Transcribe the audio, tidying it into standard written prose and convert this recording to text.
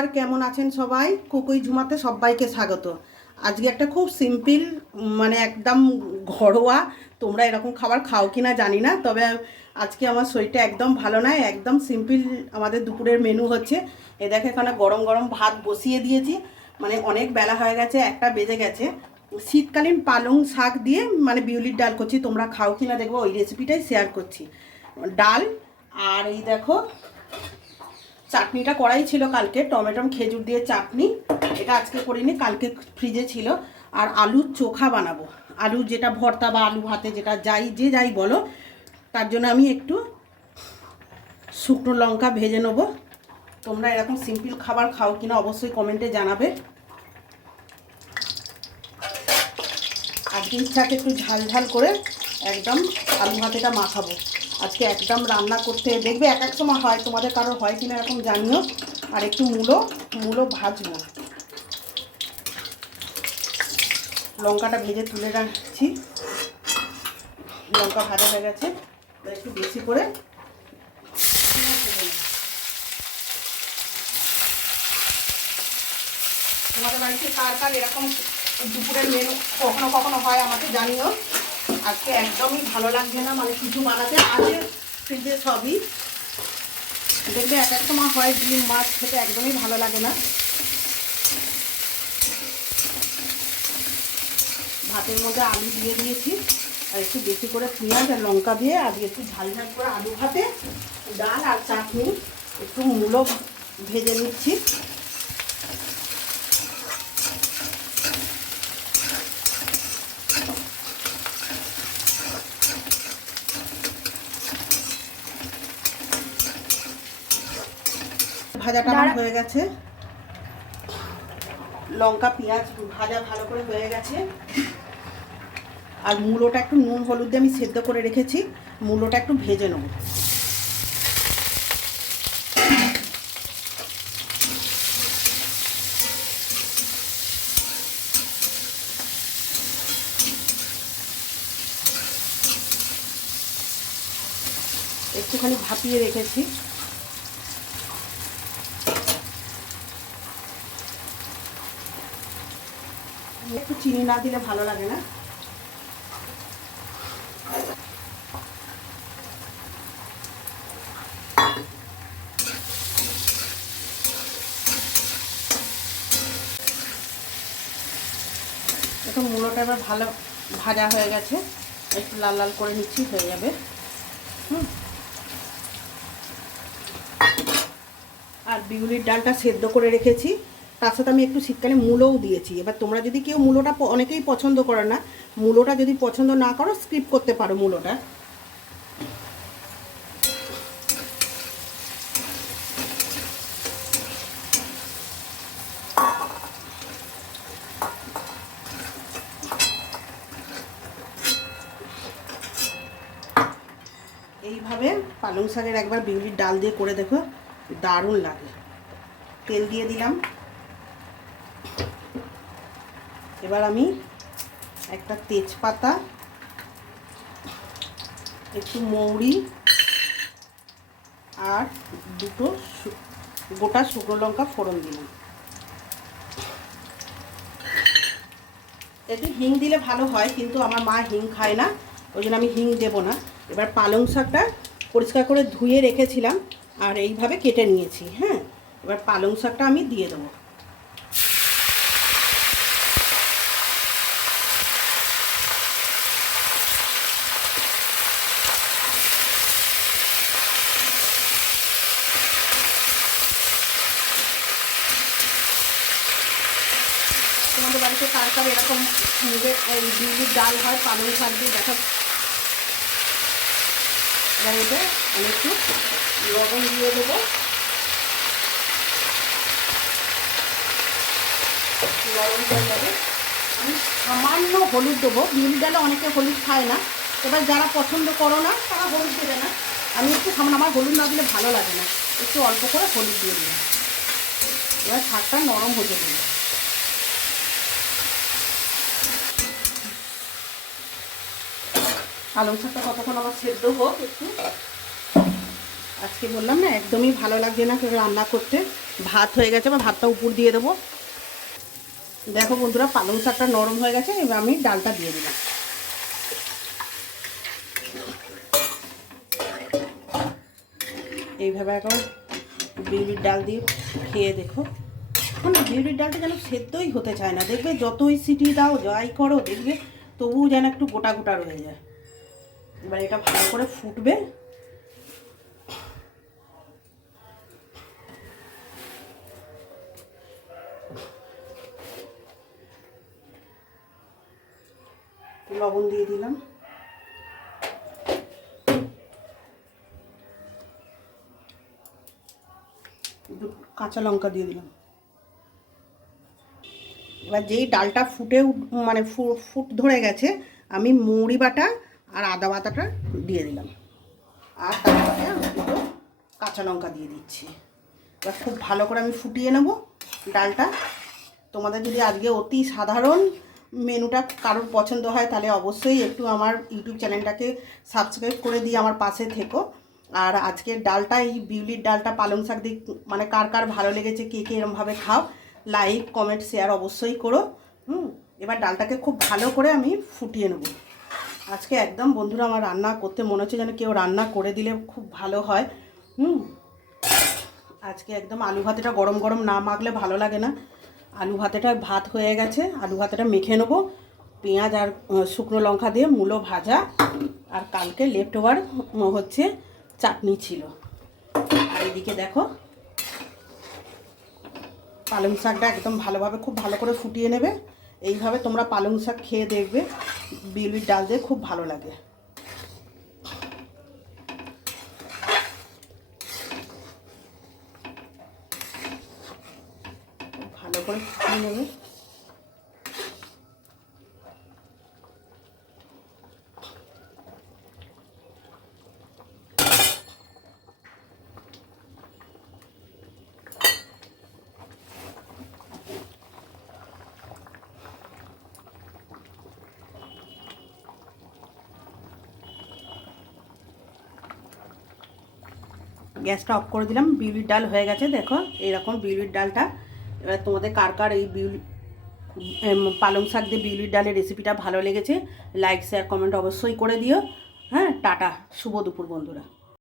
নমস্কার, কেমন আছেন সবাই? কুকুই ঝুমাতে সবাইকে স্বাগত। আজকে একটা খুব সিম্পল, মানে একদম ঘরোয়া, তোমরা এরকম খাবার খাও কি না জানি না, তবে আজকে আমার শরীরটা একদম ভালো নয়। একদম সিম্পল আমাদের দুপুরের মেনু হচ্ছে। এ দেখো এখানে গরম গরম ভাত বসিয়ে দিয়েছি, মানে অনেক বেলা হয়ে গেছে, 1টা বেজে গেছে। শীতকালীন পালং শাক দিয়ে মানে বিউলির ডাল করছি, তোমরা খাও কি না দেখবো, ওই রেসিপিটাই শেয়ার করছি। ডাল আর এই দেখো চাটনিটা করাই ছিল কালকে, টমেটো খেজুর দিয়ে চাটনি, এটা আজকে করিনি, কালকে ফ্রিজে ছিল। আর আলুর চোখা বানাবো, আলু যেটা ভর্তা বা আলু ভাতে যেটা যাই বলো, তার জন্য আমি একটু শুকনো লঙ্কা ভেজে নেবো। তোমরা এরকম সিম্পল খাবার খাও কিনা অবশ্যই কমেন্টে জানাবে। আজকে ইচ্ছাকে একটু ঝাল ঝাল করে একদম আলু ভাতেটা মাখাবো আজকে। একদম রান্না করতে দেখবে এক এক সময় হয়, তোমাদের কারোর হয় কিনা এরকম জানিও। আর একটু মূলো ভাজবো, লঙ্কাটা ভেজে তুলে রাখছি, লঙ্কা ভাজা হয়ে গেছে, একটু বেশি করে। তোমাদের বাড়িতে কার কার এরকম দুপুরের মেনু কখনো কখনো হয় আমাকে জানিও। আজকে একদমই ভালো লাগছে না, মানে কিছু বানাতে আছে ফ্রিজে সবই। দেখবে এক এক সময় হয় ডিম মাছ খেতে একদমই ভালো লাগে না। ভাতের মধ্যে আলু দিয়ে দিয়েছি, আর একটু বেশি করে পেঁয়াজ আর লঙ্কা দিয়ে, আর একটু ঝাল ঝাল করে আলু ভাতে, ডাল আর চাটনি, একটু মূলো ভেজে নিচ্ছি। ভাজাটা আমার হয়ে গেছে, লঙ্কা পেঁয়াজ ভাজা ভালো করে হয়ে গেছে। আর মূলোটা একটু নুন হলুদ দিয়ে আমি সেদ্ধ করে রেখেছি, মূলোটা একটু ভেজে নেব। একটুখানি ভাপিয়ে রেখেছি। একটু চিনি না দিলে ভালো লাগে না। এখন মূলোটা এবার ভালো ভাজা হয়ে গেছে, একটু লাল লাল করে নিচ্ছি, হয়ে যাবে। আর বিউলির ডালটা সেদ্ধ করে রেখেছি, তার সাথে আমি একটু শীতকালে মূলোও দিয়েছি। এবার তোমরা যদি কেউ মূলোটা, অনেকেই পছন্দ করে না, মূলোটা যদি পছন্দ না করো স্কিপ করতে পারো মূলোটা। এইভাবে পালং শাকের একবার বিউলির ডাল দিয়ে করে দেখো, দারুণ লাগে। তেল দিয়ে দিলাম। এবার আমি একটা তেজপাতা, একটু মৌরি আর দুটো গোটা শুকনো লঙ্কা ফোড়ন দিলাম। একটু হিং দিলে ভালো হয়, কিন্তু আমার মা হিং খায় না, ওই জন্য আমি হিং দেবো না। এবার পালং শাকটা পরিষ্কার করে ধুয়ে রেখেছিলাম আর এইভাবে কেটে নিয়েছি। হ্যাঁ, এবার পালং শাকটা আমি দিয়ে দেবো। তোমাদের বাড়িতে কার কার এরকম বিউলির ডাল হয় পালং শাক দিয়ে দেখা। এবার এতে আমি একটু লবণ দিয়ে দেবো, লবণ হয়ে যাবে। আমি সামান্য হলুদ দেবো, বিউলির ডালে অনেকে হলুদ খায় না, এবার যারা পছন্দ করো না তারা হলুদ দেবে না। আমি একটু সামান্য, আমার হলুদ না দিলে ভালো লাগে না, একটু অল্প করে হলুদ দিয়ে দিলাম। এবার শাকটা নরম হতে দেবো। পালং শাকটা কতক্ষণ আমার সেদ্ধ হোক একটু। আজকে বললাম না একদমই ভালো লাগছে না রান্না করতে, ভাত হয়ে গেছে, আমি ভাতটা উপর দিয়ে দেবো। দেখো বন্ধুরা, পালং শাকটা নরম হয়ে গেছে, এবার আমি ডালটা দিয়ে দিলাম। এইভাবে এখন বিউলির ডাল দিয়ে খেয়ে দেখো। মানে বিউলির ডালটা যেন সেদ্ধই হতে চায় না, দেখবে যতই সিটি দাও যাই করো দেখবে তবুও যেন একটু গোটা গোটা রয়ে যায়। এবার এটা ভালো করে ফুটবে। লবণ দিয়ে দিলাম, কাঁচা লঙ্কা দিয়ে দিলাম। এবার যেই ডালটা মানে ফুট ধরে গেছে, আমি মৌরি বাটা আর আদা বাটাটা দিয়ে দিলাম, আর তারপরে দুটো কাঁচা লঙ্কা দিয়ে দিচ্ছি। এবার খুব ভালো করে আমি ফুটিয়ে নেব ডালটা। তোমাদের যদি আজকে অতি সাধারণ মেনুটা কারোর পছন্দ হয় তাহলে অবশ্যই একটু আমার ইউটিউব চ্যানেলটাকে সাবস্ক্রাইব করে দিয়ে আমার পাশে থেকো। আর আজকের ডালটা, এই বিউলির ডালটা পালং শাক দিয়ে মানে কার কার ভালো লেগেছে, কে কে এরমভাবে খাও, লাইক কমেন্ট শেয়ার অবশ্যই করো। এবার ডালটাকে খুব ভালো করে আমি ফুটিয়ে নেব। আজকে একদম বন্ধুরা আমার রান্না করতে মনে হচ্ছে যেন কেউ রান্না করে দিলে খুব ভালো হয়। আজকে একদম আলু ভাতেটা গরম গরম না মাখলে ভালো লাগে না। আলু ভাতেটা ভাত হয়ে গেছে, আলু ভাতেটা মেখে নেবো পেঁয়াজ আর শুকনো লঙ্কা দিয়ে, মূলো ভাজা, আর কালকে লেফট ওভার হচ্ছে চাটনি ছিল। আর এদিকে দেখো পালং শাকটা একদম ভালোভাবে খুব ভালো করে ফুটিয়ে নেবে। এইভাবে তোমরা পালং শাক খেয়ে দেখবে, বিউলির ডাল দিয়ে খুব ভালো লাগে। ভালো করে ফুটিয়ে নেবে। গ্যাসটা অফ করে দিলাম, বিউলির ডাল হয়ে গেছে দেখো এইরকম বিউলির ডালটা। এবার তোমাদের কার কার এই পালং শাক দিয়ে বিউলির ডালের রেসিপিটা ভালো লেগেছে লাইক শেয়ার কমেন্ট অবশ্যই করে দিও। হ্যাঁ, টাটা, শুভ দুপুর বন্ধুরা।